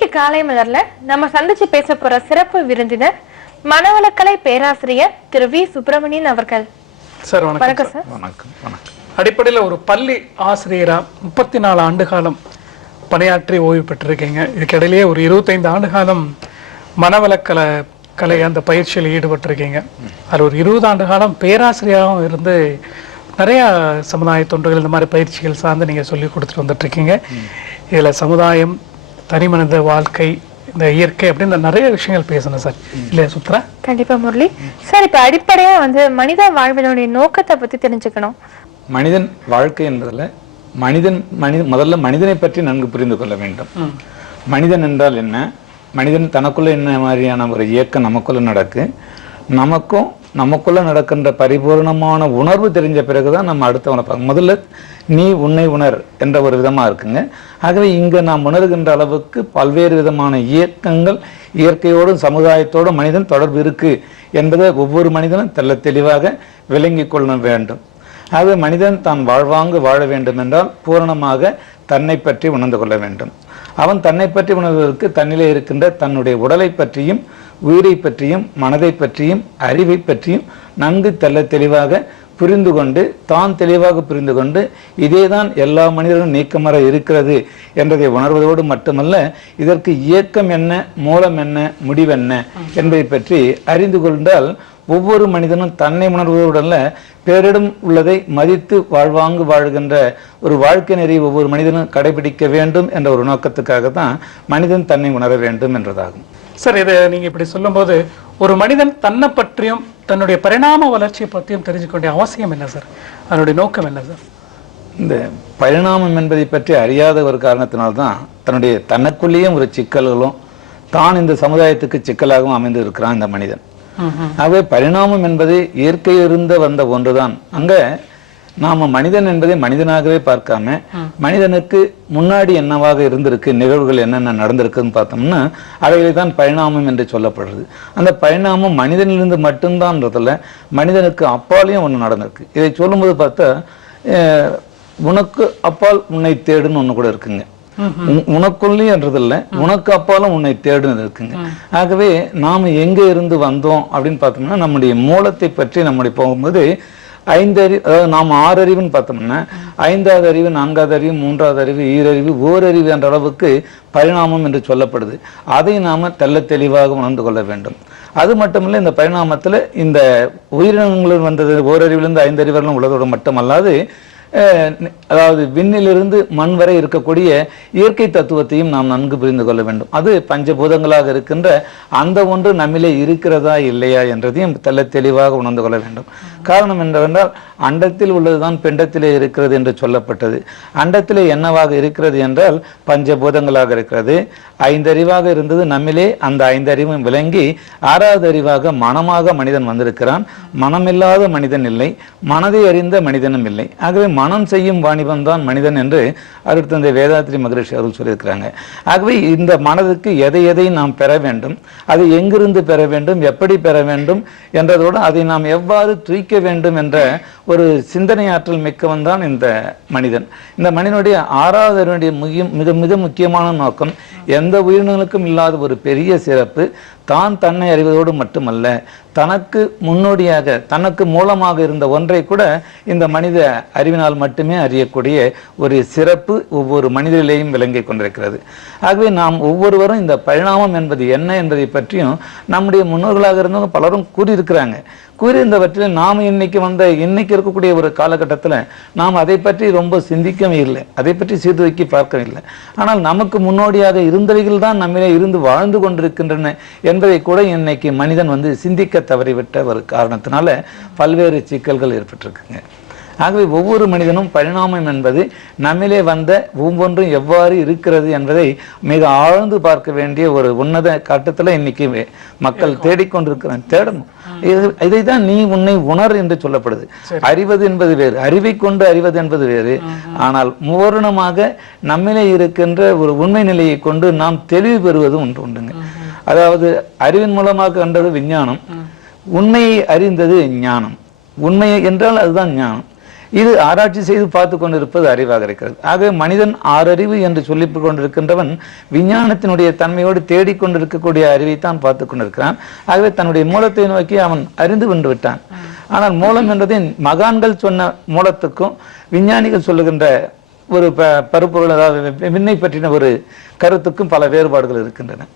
இன்னைக்கு காலை மலர்ல நம்ம சந்திச்சு பேச போற சிறப்பு விருந்தினர் மனவளக்கலை பேராசிரியர் திரு வி சுப்பிரமணியன் அவர்கள். சார் வணக்கம் சார். வணக்கம். வணக்கம். அடிப்படையில் ஒரு பள்ளி ஆசிரியரா 34 ஆண்டு காலம் பணியாற்றி ஓய்வு பெற்றிருக்கீங்க. இதுக்கிடையிலேயே ஒரு 25 ஆண்டு காலம் மனவளக்கலை அந்த பயிற்சியில் ஈடுபட்டிருக்கீங்க. அது ஒரு 20 ஆண்டு காலம் பேராசிரியராகவும் இருந்து நிறைய சமுதாய தொண்டுகள் இந்த மாதிரி பயிற்சிகள் சார்ந்து நீங்க சொல்லி கொடுத்துட்டு வந்துட்டு இருக்கீங்க. இதுல சமுதாயம், தனி மனித வாழ்க்கை, இந்த இயற்கை அப்படின்னு நிறைய விஷயங்கள் பேசணும் சார். இல்லையா சுத்ரா? கண்டிப்பா முரளி சார். இப்ப அடிப்படையா மனித வாழ்வினுடைய நோக்கத்தை பத்தி தெரிஞ்சுக்கணும். மனிதன் வாழ்க்கை என்பதில் முதல்ல மனிதனை பற்றி நன்கு புரிந்து கொள்ள வேண்டும். மனிதன் என்றால் என்ன, மனிதன் தனக்குள்ள என்ன மாதிரியான ஒரு இயக்கம் நமக்குள்ள நடக்கு, நமக்குள்ள நடக்கின்ற பரிபூர்ணமான உணர்வு தெரிஞ்ச பிறகுதான் நம்ம அடுத்தவனை பார்க்க. முதல்ல நீ உன்னை உணர் என்ற ஒரு விதமா இருக்குங்க. ஆகவே இங்க நாம் உணர்கின்ற அளவுக்கு பல்வேறு விதமான இயக்கங்கள், இயற்கையோடும் சமுதாயத்தோடும் மனிதன் தொடர்பு இருக்கு என்பதை ஒவ்வொரு மனிதனும் தெளிவாக விளங்கி கொள்ள வேண்டும். ஆகவே மனிதன் தான் வாழ்வாங்கு வாழ வேண்டும் என்றால் பூரணமாக தன்னை பற்றி உணர்ந்து கொள்ள வேண்டும். அவன் தன்னை பற்றி உணர்வதற்கு தன்னிலே இருக்கின்ற தன்னுடைய உடலை பற்றியும், உயிரை பற்றியும், மனதை பற்றியும், அறிவை பற்றியும் நன்கு தெளிவாக புரிந்து கொண்டு, தான் தெளிவாக புரிந்து கொண்டு, இதேதான் எல்லா மனிதரும் நீக்கமர இருக்கிறது என்பதை உணர்வதோடு மட்டுமல்ல, இதற்கு இயக்கம் என்ன, மூலம் என்ன, முடிவென்ன என்பதை பற்றி அறிந்து கொண்டால் ஒவ்வொரு மனிதனும் தன்னை உணர்வதோடல்ல, பேரிடம் உள்ளதை மதித்து வாழ்வாங்கு வாழ்கின்ற ஒரு வாழ்க்கை நெறியை ஒவ்வொரு மனிதனும் கடைபிடிக்க வேண்டும் என்ற ஒரு நோக்கத்துக்காக தான் மனிதன் தன்னை உணர வேண்டும் என்றதாகும். சார், இதை நீங்க இப்படி சொல்லும்போது ஒரு மனிதன் தன்னை பற்றியும் தன்னுடைய பரிணாம வளர்ச்சியை பற்றியும் தெரிஞ்சுக்க வேண்டிய அவசியம் என்ன சார்? அதனுடைய நோக்கம் என்ன சார்? இந்த பரிணாமம் என்பதை பற்றி அறியாத ஒரு காரணத்தினால்தான் தன்னுடைய தனக்குள்ளேயும் ஒரு சிக்கல்களும், தான் இந்த சமுதாயத்துக்கு சிக்கலாகவும் அமைந்து இருக்கிறான் இந்த மனிதன். ஆகவே பரிணாமம் என்பது இயற்கையிலிருந்து வந்த ஒன்றுதான். அங்க நாம மனிதன் என்பதை மனிதனாகவே பார்க்காம, மனிதனுக்கு முன்னாடி என்னவாக இருந்திருக்கு, நிகழ்வுகள் என்னென்ன நடந்திருக்குன்னு பார்த்தோம்னா அவைகளை தான் பரிணாமம் என்று சொல்லப்படுறது. அந்த பரிணாமம் மனிதனிலிருந்து மட்டும்தான்றதுல மனிதனுக்கு அப்பாலையும் ஒன்று நடந்திருக்கு. இதை சொல்லும்போது பார்த்தா உனக்கு அப்பால் உன்னை தேடுன்னு ஒன்று கூட இருக்குங்க. உனக்குள்ளேயும் என்றதில்ல, உனக்கு அப்பாலும் உன்னை தேடுன்னு இருக்குங்க. ஆகவே நாம எங்க இருந்து வந்தோம் அப்படின்னு பார்த்தோம்னா நம்முடைய மூலத்தை பற்றி நம்முடைய போகும்போது 5 அறிவு, அதாவது நாம் 6 அறிவுன்னு பார்த்தோம்னா 5வது அறிவு, 4வது அறிவு, 3வது அறிவு, ஈரறிவு, ஓரறிவு என்ற அளவுக்கு பரிணாமம் என்று சொல்லப்படுது. அதை நாம தெளிவாக உணர்ந்து கொள்ள வேண்டும். அது மட்டுமில்லை, இந்த பரிணாமத்துல இந்த உயிரினங்கள் வந்தது ஓரறிவிலிருந்து 5 அறிவுகளும் உள்ளதோடு மட்டுமல்லாது, அதாவது விண்ணிலிருந்து மண் வரை இருக்கக்கூடிய இயற்கை தத்துவத்தையும் நாம் நன்கு புரிந்து கொள்ள வேண்டும். அது பஞ்சபூதங்களாக இருக்கின்ற அந்த ஒன்று நம்மிலே இருக்கிறதா இல்லையா என்றதையும் தெளிவாக உணர்ந்து கொள்ள வேண்டும். காரணம் என்னவென்றால், அண்டத்தில் உள்ளதுதான் பிண்டத்திலே இருக்கிறது என்று சொல்லப்பட்டது. அண்டத்திலே என்னவாக இருக்கிறது என்றால் பஞ்சபூதங்களாக இருக்கிறது. 5 அறிவாக இருந்தது நம்மிலே, அந்த 5 அறிவும் விளங்கி 6வது அறிவாக மனமாக மனிதன் வந்திருக்கிறான். மனமில்லாத மனிதன் இல்லை, மனதை அறிந்த மனிதனும் இல்லை. ஆகவே மனம் செய்யும் வாணிபம் தான் மனிதன் என்று அருட்தந்தை வேதாத்ரி மகரிஷி அவர்கள் சொல்லியிருக்கிறாங்க. ஆகவே இந்த மனதுக்கு எதை நாம் பெற வேண்டும், அதை எங்கிருந்து பெற வேண்டும், எப்படி பெற வேண்டும் என்றதோடு அதை நாம் எவ்வாறு தூய்க்க வேண்டும் என்ற ஒரு சிந்தனை ஆற்றல் மிக்கவன் தான் இந்த மனிதன். இந்த மனிதனுடைய 6வது அறிவுடைய மிக மிக முக்கியமான நோக்கம், எந்த உயிரினங்களுக்கும் இல்லாத ஒரு பெரிய சிறப்பு, தான் தன்னை அறிவதோடு மட்டுமல்ல, தனக்கு முன்னோடியாக தனக்கு மூலமாக இருந்த ஒன்றை கூட இந்த மனித அறிவினால் மட்டுமே அறியக்கூடிய ஒரு சிறப்பு ஒவ்வொரு மனிதனிலேயும் விளங்கி கொண்டிருக்கிறது. ஆகவே நாம் ஒவ்வொருவரும் இந்த பரிணாமம் என்பது என்ன என்பதை பற்றியும் நம்முடைய முன்னோர்களாக இருந்தவங்க பலரும் கூறியிருக்கிறாங்க. கூறியிருந்தவற்றில் நாம் இன்னைக்கு இருக்கக்கூடிய ஒரு காலகட்டத்தில் நாம் அதை பற்றி ரொம்ப சிந்திக்கவே இல்லை, அதை பற்றி சீர்தூக்கி பார்க்கவில்லை. ஆனால் நமக்கு முன்னோடியாக இருந்தவைகள் தான் நம்மிலே இருந்து வாழ்ந்து கொண்டிருக்கின்றன என்பதை கூட இன்னைக்கு மனிதன் சிந்திக்க தவறிவிட்ட ஒரு காரணத்தினால பல்வேறு சிக்கல்கள் ஏற்பட்டிருக்குங்க. ஆகவே ஒவ்வொரு மனிதனும் பரிணாமம் என்பது நம்மிலே வந்த ஒவ்வொன்றும் எவ்வாறு இருக்கிறது என்பதை மிக ஆழ்ந்து பார்க்க வேண்டிய ஒரு உன்னத கட்டத்தில் இன்னைக்கு மக்கள் தேடிக்கொண்டிருக்கிறான். தேடணும். இதைதான் நீ உன்னை உணர் என்று சொல்லப்படுது. அறிவது என்பது வேறு, அறிவை கொண்டு அறிவது என்பது வேறு. ஆனால் பூரணமாக நம்மிலே இருக்கின்ற ஒரு உண்மை நிலையை கொண்டு நாம் தெளிவு பெறுவது ஒன்று உண்டுங்க. அதாவது அறிவின் மூலமாக கண்டது விஞ்ஞானம், உண்மையை அறிந்தது ஞானம். உண்மை என்றால் அதுதான் ஞானம். இது ஆராய்ச்சி செய்து பார்த்து கொண்டிருப்பது அறிவாக இருக்கிறது. ஆகவே மனிதன் ஆறறிவு என்று சொல்லிக் கொண்டிருக்கின்றவன் விஞ்ஞானத்தினுடைய தன்மையோடு தேடிக்கொண்டிருக்கக்கூடிய அறிவைத்தான் பார்த்து கொண்டிருக்கிறான். ஆகவே தன்னுடைய மூலத்தை நோக்கி அவன் அறிந்து கொண்டு விட்டான். ஆனால் மூலம் என்பதை மகான்கள் சொன்ன மூலத்துக்கும் விஞ்ஞானிகள் சொல்லுகின்ற ஒரு பருப்பொருள், அதாவது விண்ணை பற்றின ஒரு கருத்துக்கும் பல வேறுபாடுகள் இருக்கின்றன.